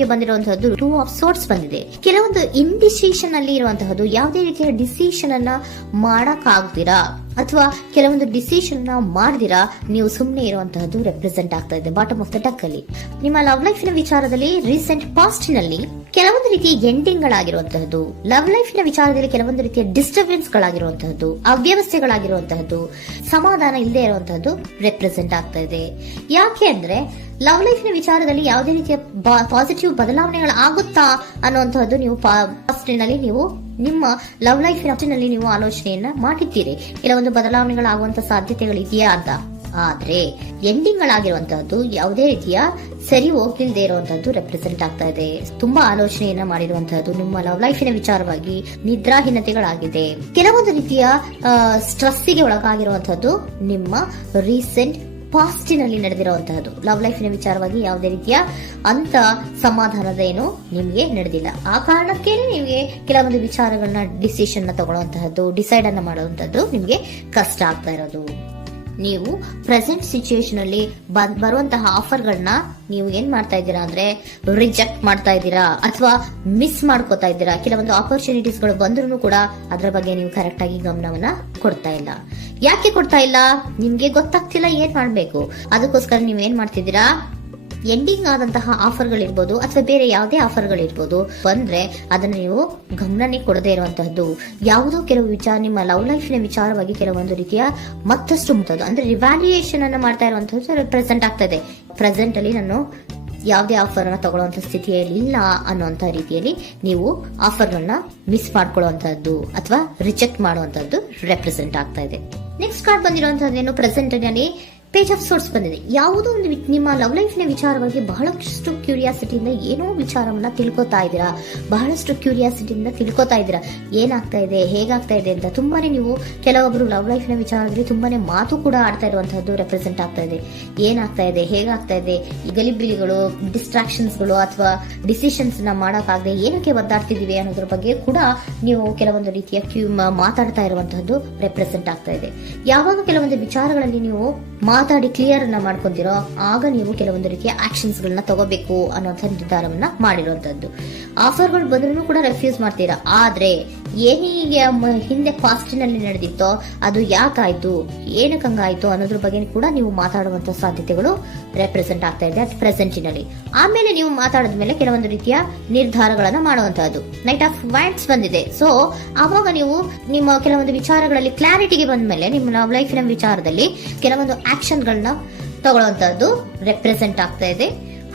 ನಿಮಗೆ ಬಂದಿರುವಂತಹದ್ದು 2 of sorts ಬಂದಿದೆ. ಕೆಲವೊಂದು ಇಂಡಿಸಿಷನ್ ಅಲ್ಲಿ ಇರುವಂತಹದ್ದು ಯಾವುದೇ ರೀತಿಯ ಡಿಸಿಷನ್ ಅನ್ನ ಮಾಡಕ್ ಆಗ್ದಿರಾ ಅಥವಾ ಕೆಲವೊಂದು ಡಿಸಿಷನ್ ಮಾಡ್ದಿರಾ ನೀವು ಸುಮ್ಮನೆ ಇರುವಂತಹದ್ದು ರೆಪ್ರೆಸೆಂಟ್ ಆಗ್ತಾ ಇದೆ ಬಾಟಮ್ ಆಫ್ ದ ಡಕ್ ಅಲ್ಲಿ. ನಿಮ್ಮ ಲವ್ ಲೈಫ್ ನ ವಿಚಾರದಲ್ಲಿ ರೀಸೆಂಟ್ ಪಾಸ್ಟ್ ನಲ್ಲಿ ಕೆಲವೊಂದು ರೀತಿಯ ಎಂಡಿಂಗ್ ಗಳಾಗಿರುವಂತಹದ್ದು, ಲವ್ ಲೈಫ್ ನ ವಿಚಾರದಲ್ಲಿ ಕೆಲವೊಂದು ರೀತಿಯ ಡಿಸ್ಟರ್ಬೆನ್ಸ್ ಗಳಾಗಿರುವಂತಹದ್ದು, ಅವ್ಯವಸ್ಥೆಗಳಾಗಿರುವಂತಹದ್ದು, ಸಮಾಧಾನ ಇಲ್ಲದೆ ಇರುವಂತಹದ್ದು ರೆಪ್ರೆಸೆಂಟ್ ಆಗ್ತಾ ಇದೆ. ಯಾಕೆ ಅಂದ್ರೆ ಲವ್ ಲೈಫ್ ನ ವಿಚಾರದಲ್ಲಿ ಯಾವುದೇ ರೀತಿಯ ಪಾಸಿಟಿವ್ ಬದಲಾವಣೆಗಳು ಆಗುತ್ತಾ ಅನ್ನುವಂತಹದ್ದು ನೀವು ಪಾಸ್ಟ್ ನಲ್ಲಿ ನೀವು ನಿಮ್ಮ ಲವ್ ಲೈಫ್ ನಲ್ಲಿ ನೀವು ಆಲೋಚನೆಯನ್ನ ಮಾಡಿದ್ದೀರಿ. ಕೆಲವೊಂದು ಬದಲಾವಣೆಗಳಾಗುವಂತ ಸಾಧ್ಯತೆಗಳಿದೆಯಾ ಅಂತ. ಆದ್ರೆ ಎಂಡಿಂಗ್ ಗಳಾಗಿರುವಂತಹದ್ದು ಯಾವುದೇ ರೀತಿಯ ಸರಿ ಹೋಗ್ಲಿಲ್ಲದೆ ಇರುವಂತಹದ್ದು ರೆಪ್ರೆಸೆಂಟ್ ಆಗ್ತಾ ಇದೆ. ತುಂಬಾ ಆಲೋಚನೆಯನ್ನ ಮಾಡಿರುವಂತಹದ್ದು ನಿಮ್ಮ ಲವ್ ಲೈಫಿನ ವಿಚಾರವಾಗಿ ನಿದ್ರಾಹೀನತೆಗಳಾಗಿದೆ. ಕೆಲವೊಂದು ರೀತಿಯ ಸ್ಟ್ರೆಸ್ಸಿಗೆ ಒಳಗಾಗಿರುವಂತಹದ್ದು ನಿಮ್ಮ ರೀಸೆಂಟ್ ಪಾಸ್ಟಿನಲ್ಲಿ ನಡೆದಿರುವಂತಹದ್ದು. ಲವ್ ಲೈಫಿನ ವಿಚಾರವಾಗಿ ಯಾವುದೇ ರೀತಿಯ ಅಂತ ಸಮಾಧಾನದ ಏನು ನಿಮ್ಗೆ ನಡೆದಿಲ್ಲ. ಆ ಕಾರಣಕ್ಕೆ ನಿಮ್ಗೆ ಕೆಲವೊಂದು ವಿಚಾರಗಳನ್ನ ಡಿಸಿಷನ್ ತಗೊಳ್ಳುವಂತಹದ್ದು, ಡಿಸೈಡ್ ಅನ್ನ ಮಾಡುವಂತಹದ್ದು ನಿಮ್ಗೆ ಕಷ್ಟ ಆಗ್ತಾ ಇರೋದು. ನೀವು ಪ್ರೆಸೆಂಟ್ ಸಿಚುಯೇಷನ್ ಅಲ್ಲಿ ಬರುವಂತಹ ಆಫರ್ಗಳನ್ನ ನೀವು ಏನ್ ಮಾಡ್ತಾ ಇದ್ದೀರಾ ಅಂದ್ರೆ ರಿಜೆಕ್ಟ್ ಮಾಡ್ತಾ ಇದ್ದೀರಾ ಅಥವಾ ಮಿಸ್ ಮಾಡ್ಕೋತಾ ಇದ್ದೀರಾ. ಕೆಲವೊಂದು ಆಪರ್ಚುನಿಟೀಸ್ ಗಳು ಬಂದ್ರೂ ಕೂಡ ಅದರ ಬಗ್ಗೆ ನೀವು ಕರೆಕ್ಟ್ ಆಗಿ ಗಮನವನ್ನ ಕೊಡ್ತಾ ಇಲ್ಲ. ಯಾಕೆ ಕೊಡ್ತಾ ಇಲ್ಲ? ನಿಮ್ಗೆ ಗೊತ್ತಾಗ್ತಿಲ್ಲ ಏನ್ ಮಾಡ್ಬೇಕು. ಅದಕ್ಕೋಸ್ಕರ ನೀವ್ ಏನ್ ಮಾಡ್ತಿದ್ದೀರಾ, ಎಂಡಿಂಗ್ ಆದಂತಹ ಆಫರ್ಗಳಿರ್ಬೋದು ಅಥವಾ ಬೇರೆ ಯಾವುದೇ ಆಫರ್ಗಳಿರ್ಬೋದು ಬಂದ್ರೆ ಅದನ್ನ ನೀವು ಗಮನನೇ ಕೊಡದೇ ಇರುವಂತಹದ್ದು. ಯಾವುದೋ ಕೆಲವು ವಿಚಾರ ನಿಮ್ಮ ಲವ್ ಲೈಫಿನ ವಿಚಾರವಾಗಿ ಕೆಲವೊಂದು ರೀತಿಯ ಮತ್ತಷ್ಟು ಮುಟ್ಟೋದು ಅಂದ್ರೆ ರಿವ್ಯಾಲ್ಯೂಯೇಷನ್ ಅನ್ನ ಮಾಡ್ತಾ ಇರುವಂತಹದ್ದು ಪ್ರೆಸೆಂಟ್ ಆಗ್ತಾ ಇದೆ. ಪ್ರೆಸೆಂಟ್ ಅಲ್ಲಿ ನಾನು ಯಾವುದೇ ಆಫರ್ ಅನ್ನ ತಗೊಳ್ಳುವಂತ ಸ್ಥಿತಿಯಲ್ಲಿ ಇಲ್ಲ ಅನ್ನುವಂತ ರೀತಿಯಲ್ಲಿ ನೀವು ಆಫರ್ಗಳನ್ನ ಮಿಸ್ ಮಾಡ್ಕೊಳ್ಳುವಂತಹದ್ದು ಅಥವಾ ರಿಜೆಕ್ಟ್ ಮಾಡುವಂತಹದ್ದು ರೆಪ್ರೆಸೆಂಟ್ ಆಗ್ತಾ ಇದೆ. ನೆಕ್ಸ್ಟ್ ಕಾರ್ಡ್ ಬಂದಿರುವಂತಹದ್ದೇನು ಪ್ರೆಸೆಂಟ್ ನಲ್ಲಿ ಪೇಜ್ ಆಫ್ ಸೋರ್ಟ್ಸ್ ಬಂದಿದೆ. ಯಾವುದೋ ಒಂದು ನಿಮ್ಮ ಲವ್ ಲೈಫಿನ ವಿಚಾರವಾಗಿ ಬಹಳಷ್ಟು ಕ್ಯೂರಿಯಾಸಿಟಿಯಿಂದ ಏನೋ ವಿಚಾರವನ್ನ ತಿಳ್ಕೊತಾ ಇದ್ದೀರಾ, ಬಹಳಷ್ಟು ಕ್ಯೂರಿಯಾಸಿಟಿಯಿಂದ ತಿಳ್ಕೊತಾ ಇದ್ದೀರಾ ಏನಾಗ್ತಾ ಇದೆ, ಹೇಗಾಗ್ತಾ ಇದೆ ಅಂತ. ತುಂಬಾನೇ ನೀವು ಕೆಲವೊಬ್ರು ಲವ್ ಲೈಫಿನ ವಿಚಾರದಲ್ಲಿ ತುಂಬಾನೇ ಮಾತು ಕೂಡ ಆಡ್ತಾ ಇರುವಂತಹದ್ದು ರೆಪ್ರೆಸೆಂಟ್ ಆಗ್ತಾ ಇದೆ. ಏನಾಗ್ತಾ ಇದೆ, ಹೇಗಾಗ್ತಾ ಇದೆ, ಗಲಿಬಿಲಿಗಳು, ಡಿಸ್ಟ್ರಾಕ್ಷನ್ಸ್ಗಳು ಅಥವಾ ಡಿಸಿಷನ್ಸ್ ನ ಮಾಡಕ್ಕಾಗದೆ ಏನಕ್ಕೆ ಒದ್ದಾಡ್ತಿದೀವಿ ಅನ್ನೋದ್ರ ಬಗ್ಗೆ ಕೂಡ ನೀವು ಕೆಲವೊಂದು ರೀತಿಯ ಮಾತಾಡ್ತಾ ಇರುವಂತಹದ್ದು ರೆಪ್ರೆಸೆಂಟ್ ಆಗ್ತಾ ಇದೆ. ಯಾವಾಗ ಕೆಲವೊಂದು ವಿಚಾರಗಳಲ್ಲಿ ನೀವು ಮಾತಾಡಿ ಕ್ಲಿಯರ್ ಅನ್ನ ಮಾಡ್ಕೊಂತೀರೋ ಆಗ ನೀವು ಕೆಲವೊಂದು ರೀತಿಯ ಆಕ್ಷನ್ಸ್ ಗಳನ್ನ ತಗೋಬೇಕು ಅನ್ನೋಂಥ ನಿರ್ಧಾರವನ್ನ ಮಾಡಿರುವಂತದ್ದು. ಆಫರ್ಗಳು ಬಂದ್ರೂ ಕೂಡ ರೆಫ್ಯೂಸ್ ಮಾಡ್ತೀರಾ. ಆದ್ರೆ ಏನೀಗ ಹಿಂದೆ ಪಾಸ್ಟಿನಲ್ಲಿ ನಡೆದಿತ್ತೋ ಅದು ಯಾಕಾಯ್ತು, ಏನಕ್ಕೆ ಹಂಗಾಯ್ತು ಅನ್ನೋದ್ರ ಬಗ್ಗೆ ಕೂಡ ನೀವು ಮಾತಾಡುವಂತ ಸಾಧ್ಯತೆಗಳು ರೆಪ್ರೆಸೆಂಟ್ ಆಗ್ತಾ ಇದೆ ಅಟ್ ಪ್ರೆಸೆಂಟಿನಲ್ಲಿ. ಆಮೇಲೆ ನೀವು ಮಾತಾಡಿದ್ಮೇಲೆ ಕೆಲವೊಂದು ರೀತಿಯ ನಿರ್ಧಾರಗಳನ್ನ ಮಾಡುವಂತಹದ್ದು. ನೈಟ್ ಆಫ್ ವ್ಯಾಂಡ್ಸ್ ಬಂದಿದೆ. ಸೊ ಆವಾಗ ನೀವು ನಿಮ್ಮ ಕೆಲವೊಂದು ವಿಚಾರಗಳಲ್ಲಿ ಕ್ಲಾರಿಟಿಗೆ ಬಂದ್ಮೇಲೆ ನಿಮ್ಮ ಲವ್ ಲೈಫಿನ ವಿಚಾರದಲ್ಲಿ ಕೆಲವೊಂದು ಆಕ್ಷನ್ ಗಳನ್ನ ತಗೊಳ್ಳುವಂತಹದ್ದು ರೆಪ್ರೆಸೆಂಟ್ ಆಗ್ತಾ ಇದೆ.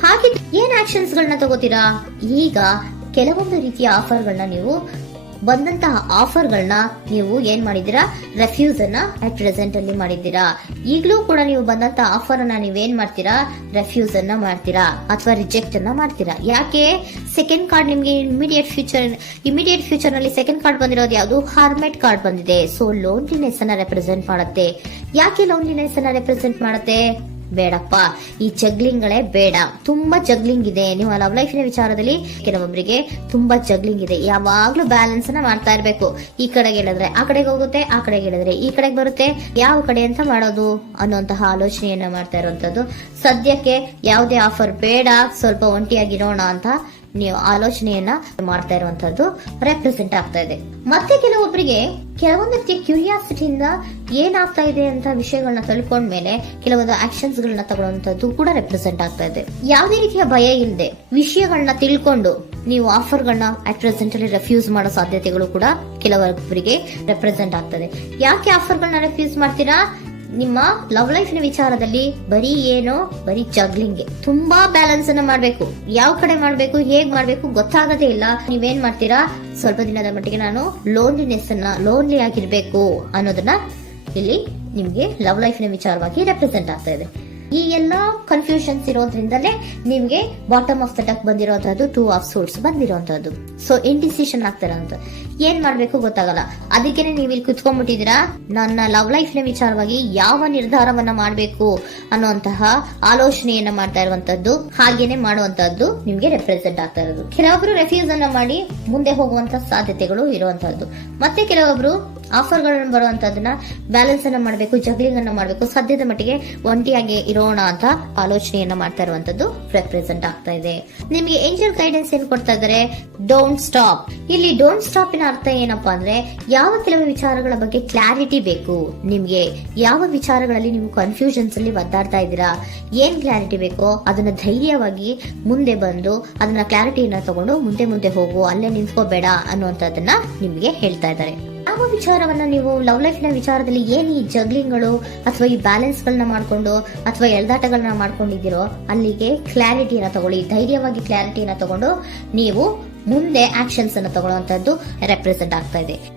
ಹಾಗೆ ಏನ್ ಆಕ್ಷನ್ಸ್ ಗಳನ್ನ ತಗೋತೀರಾ? ಈಗ ಕೆಲವೊಂದು ರೀತಿಯ ಆಫರ್ಗಳನ್ನ ನೀವು ಬಂದಂತಹ ಆಫರ್ಗಳನ್ನ ನೀವು ಏನ್ ಮಾಡಿದೀರಾ, ರೆಫ್ಯೂಸ್ ಅನ್ನ ಅಟ್ ಪ್ರೆಸೆಂಟ್ ಅಲ್ಲಿ ಮಾಡಿದ್ದೀರಾ. ಈಗಲೂ ಕೂಡ ನೀವು ಬಂದಂತಹ ಆಫರ್ ಅನ್ನ ನೀವೇನ್ ಮಾಡ್ತೀರಾ, ರೆಫ್ಯೂಸ್ ಅನ್ನ ಮಾಡ್ತೀರಾ ಅಥವಾ ರಿಜೆಕ್ಟ್ ಅನ್ನ ಮಾಡ್ತೀರಾ. ಯಾಕೆ? ಸೆಕೆಂಡ್ ಕಾರ್ಡ್ ನಿಮ್ಗೆ ಇಮಿಡಿಯೇಟ್ ಫ್ಯೂಚರ್ ನಲ್ಲಿ ಸೆಕೆಂಡ್ ಕಾರ್ಡ್ ಬಂದಿರೋದು ಯಾವುದು, ಹಾರ್ಮೆಟ್ ಕಾರ್ಡ್ ಬಂದಿದೆ. ಸೊ ಲೋನ್ಲಿನೆಸ್ ಅನ್ನ ರೆಪ್ರೆಸೆಂಟ್ ಮಾಡುತ್ತೆ. ಯಾಕೆ ಲೋನ್ಲಿನೆಸ್ ಅನ್ನ ರೆಪ್ರೆಸೆಂಟ್ ಮಾಡುತ್ತೆ? ಬೇಡಪ್ಪ, ಈ ಜಗ್ಲಿಂಗ್ ಗಳೇ ಬೇಡ. ತುಂಬಾ ಜಗ್ಲಿಂಗ್ ಇದೆ ನಿಮ್ಮ ಲವ್ ಲೈಫಿನ ವಿಚಾರದಲ್ಲಿ. ಕೆಲವೊಬ್ಬರಿಗೆ ತುಂಬಾ ಜಗ್ಲಿಂಗ್ ಇದೆ. ಯಾವಾಗ್ಲೂ ಬ್ಯಾಲೆನ್ಸ್ ಅನ್ನ ಮಾಡ್ತಾ ಇರ್ಬೇಕು. ಈ ಕಡೆಗೆ ಹೇಳಿದ್ರೆ ಆ ಕಡೆಗೆ ಹೋಗುತ್ತೆ, ಆ ಕಡೆಗೆ ಹೇಳಿದ್ರೆ ಈ ಕಡೆಗೆ ಬರುತ್ತೆ. ಯಾವ ಕಡೆ ಅಂತ ಮಾಡೋದು ಅನ್ನುವಂತಹ ಆಲೋಚನೆಯನ್ನ ಮಾಡ್ತಾ ಇರುವಂತದ್ದು. ಸದ್ಯಕ್ಕೆ ಯಾವುದೇ ಆಫರ್ ಬೇಡ, ಸ್ವಲ್ಪ ಒಂಟಿಯಾಗಿರೋಣ ಅಂತ ನೀವು ಆಲೋಚನೆಯನ್ನ ಮಾಡ್ತಾ ಇರುವಂತದ್ದು ರೆಪ್ರೆಸೆಂಟ್ ಆಗ್ತಾ ಇದೆ. ಮತ್ತೆ ಕೆಲವೊಬ್ಬರಿಗೆ ಕೆಲವೊಂದು ರೀತಿಯ ಕ್ಯೂರಿಯಾಸಿಟಿಯಿಂದ ಏನಾಗ್ತಾ ಇದೆ ಅಂತ ವಿಷಯಗಳನ್ನ ತಿಳ್ಕೊಂಡ್ಮೇಲೆ ಕೆಲವೊಂದು ಆಕ್ಷನ್ಸ್ ಗಳನ್ನ ತಗೊಳ್ಳುವಂತದ್ದು ಕೂಡ ರೆಪ್ರೆಸೆಂಟ್ ಆಗ್ತಾ ಇದೆ. ಯಾವುದೇ ರೀತಿಯ ಭಯ ಇಲ್ಲದೆ ವಿಷಯಗಳನ್ನ ತಿಳ್ಕೊಂಡು ನೀವು ಆಫರ್ಗಳನ್ನ ಅಟ್ ಪ್ರೆಸೆಂಟ್ ಅಲ್ಲಿ ರೆಫ್ಯೂಸ್ ಮಾಡೋ ಸಾಧ್ಯತೆಗಳು ಕೂಡ ಕೆಲವೊಬ್ಬರಿಗೆ ರೆಪ್ರೆಸೆಂಟ್ ಆಗ್ತದೆ. ಯಾಕೆ ಆಫರ್ಗಳನ್ನ ರೆಫ್ಯೂಸ್ ಮಾಡ್ತೀರಾ? ನಿಮ್ಮ ಲವ್ ಲೈಫಿನ ವಿಚಾರದಲ್ಲಿ ಬರೀ ಜಗ್ಲಿಂಗ್, ತುಂಬಾ ಬ್ಯಾಲೆನ್ಸ್ ಅನ್ನ ಮಾಡ್ಬೇಕು. ಯಾವ ಕಡೆ ಮಾಡ್ಬೇಕು, ಹೇಗ್ ಮಾಡ್ಬೇಕು ಗೊತ್ತಾಗದೇ ಇಲ್ಲ. ನೀವೇನ್ ಮಾಡ್ತೀರಾ, ಸ್ವಲ್ಪ ದಿನದ ಮಟ್ಟಿಗೆ ನಾನು ಲೋನ್ಲಿ ಆಗಿರ್ಬೇಕು ಅನ್ನೋದನ್ನ ಇಲ್ಲಿ ನಿಮ್ಗೆ ಲವ್ ಲೈಫಿನ ವಿಚಾರವಾಗಿ ರೆಪ್ರೆಸೆಂಟ್ ಆಗ್ತಾ ಇದೆ. ಈ ಎಲ್ಲಾ ಕನ್ಫ್ಯೂಷನ್ಸ್ ಇರೋದ್ರಿಂದಲೇ ನಿಮ್ಗೆ ಬಾಟಮ್ ಆಫ್ ದ ಡಕ್ ಬಂದಿರುವಂತಹದ್ದು 2 ಆಫ್ ಸೋರ್ಟ್ಸ್ ಬಂದಿರುವಂತಹದ್ದು. ಸೊ ಇಂಡಿಸಿಷನ್ ಆಗ್ತಿರೋಂತ ಏನ್ ಮಾಡ್ಬೇಕು ಗೊತ್ತಾಗಲ್ಲ. ಅದಕ್ಕೇನೆ ನೀವು ಇಲ್ಲಿ ಕುತ್ಕೊಂಡ್ಬಿಟ್ಟಿದ್ದೀರಾ, ನನ್ನ ಲವ್ ಲೈಫ್ ನ ವಿಚಾರವಾಗಿ ಯಾವ ನಿರ್ಧಾರವನ್ನ ಮಾಡ್ಬೇಕು ಅನ್ನುವಂತಹ ಆಲೋಚನೆಯನ್ನ ಮಾಡ್ತಾ ಇರುವಂತದ್ದು, ಹಾಗೇನೆ ಮಾಡುವಂತಹದ್ದು ನಿಮ್ಗೆ ರೆಪ್ರೆಸೆಂಟ್ ಆಗ್ತಾ ಇರೋದು. ಕೆಲವೊಬ್ರು ರೆಫ್ಯೂಸ್ ಅನ್ನ ಮಾಡಿ ಮುಂದೆ ಹೋಗುವಂತ ಸಾಧ್ಯತೆಗಳು ಇರುವಂತಹದ್ದು. ಮತ್ತೆ ಕೆಲವೊಬ್ರು ಆಫರ್ಗಳನ್ನು ಬರುವಂತದನ್ನ ಬ್ಯಾಲೆನ್ಸ್ ಅನ್ನ ಮಾಡಬೇಕು, ಜಗ್ಲಿಂಗ್ ಅನ್ನ ಮಾಡಬೇಕು, ಸದ್ಯದ ಮಟ್ಟಿಗೆ ಒಂಟಿಯಾಗಿ ಇರೋಣ ಅಂತ ಆಲೋಚನೆಯನ್ನ ಮಾಡ್ತಾ ಇರುವಂತದ್ದು ರೆಪ್ರೆಸೆಂಟ್ ಆಗ್ತಾ ಇದೆ. ನಿಮಗೆ ಏಂಜಲ್ ಗೈಡೆನ್ಸ್ ಏನ್ ಕೊಡ್ತಾ ಇದ್ದಾರೆ, ಡೋಂಟ್ ಸ್ಟಾಪ್. ಇಲ್ಲಿ ಡೋಂಟ್ ಸ್ಟಾಪ್ ಇನ ಅರ್ಥ ಏನಪ್ಪಾ ಅಂದ್ರೆ, ಯಾವ ಕೆಲವು ವಿಚಾರಗಳ ಬಗ್ಗೆ ಕ್ಲಾರಿಟಿ ಬೇಕು ನಿಮ್ಗೆ, ಯಾವ ವಿಚಾರಗಳಲ್ಲಿ ನೀವು ಕನ್ಫ್ಯೂಷನ್ಸ್ ಅಲ್ಲಿ ಒದ್ದಾಡ್ತಾ ಇದ್ದೀರಾ, ಏನ್ ಕ್ಲಾರಿಟಿ ಬೇಕೋ ಅದನ್ನ ಧೈರ್ಯವಾಗಿ ಮುಂದೆ ಬಂದು ಅದನ್ನ ಕ್ಲಾರಿಟಿಯನ್ನ ತಗೊಂಡು ಮುಂದೆ ಹೋಗು, ಅಲ್ಲೇ ನಿಂತ್ಕೋಬೇಡ ಅನ್ನುವಂಥದ್ದನ್ನ ನಿಮ್ಗೆ ಹೇಳ್ತಾ ಇದ್ದಾರೆ. ಯಾವ ವಿಚಾರವನ್ನ ನೀವು ಲವ್ ಲೈಫ್ ನ ವಿಚಾರದಲ್ಲಿ ಏನ್ ಈ ಜಗ್ಲಿಂಗ್ಗಳು ಅಥವಾ ಈ ಬ್ಯಾಲೆನ್ಸ್ ಗಳನ್ನ ಮಾಡ್ಕೊಂಡು ಅಥವಾ ಎಳ್ದಾಟಗಳನ್ನ ಮಾಡ್ಕೊಂಡಿದ್ದೀರೋ ಅಲ್ಲಿಗೆ ಕ್ಲಾರಿಟಿಯನ್ನ ತಗೊಳ್ಳಿ, ಧೈರ್ಯವಾಗಿ ಕ್ಲಾರಿಟಿಯನ್ನ ತಗೊಂಡು ನೀವು ಮುಂದೆ ಆಕ್ಷನ್ಸ್ ಅನ್ನ ತಗೊಳ್ಳುವಂತದ್ದು ರೆಪ್ರೆಸೆಂಟ್ ಆಗ್ತಾ ಇದೆ.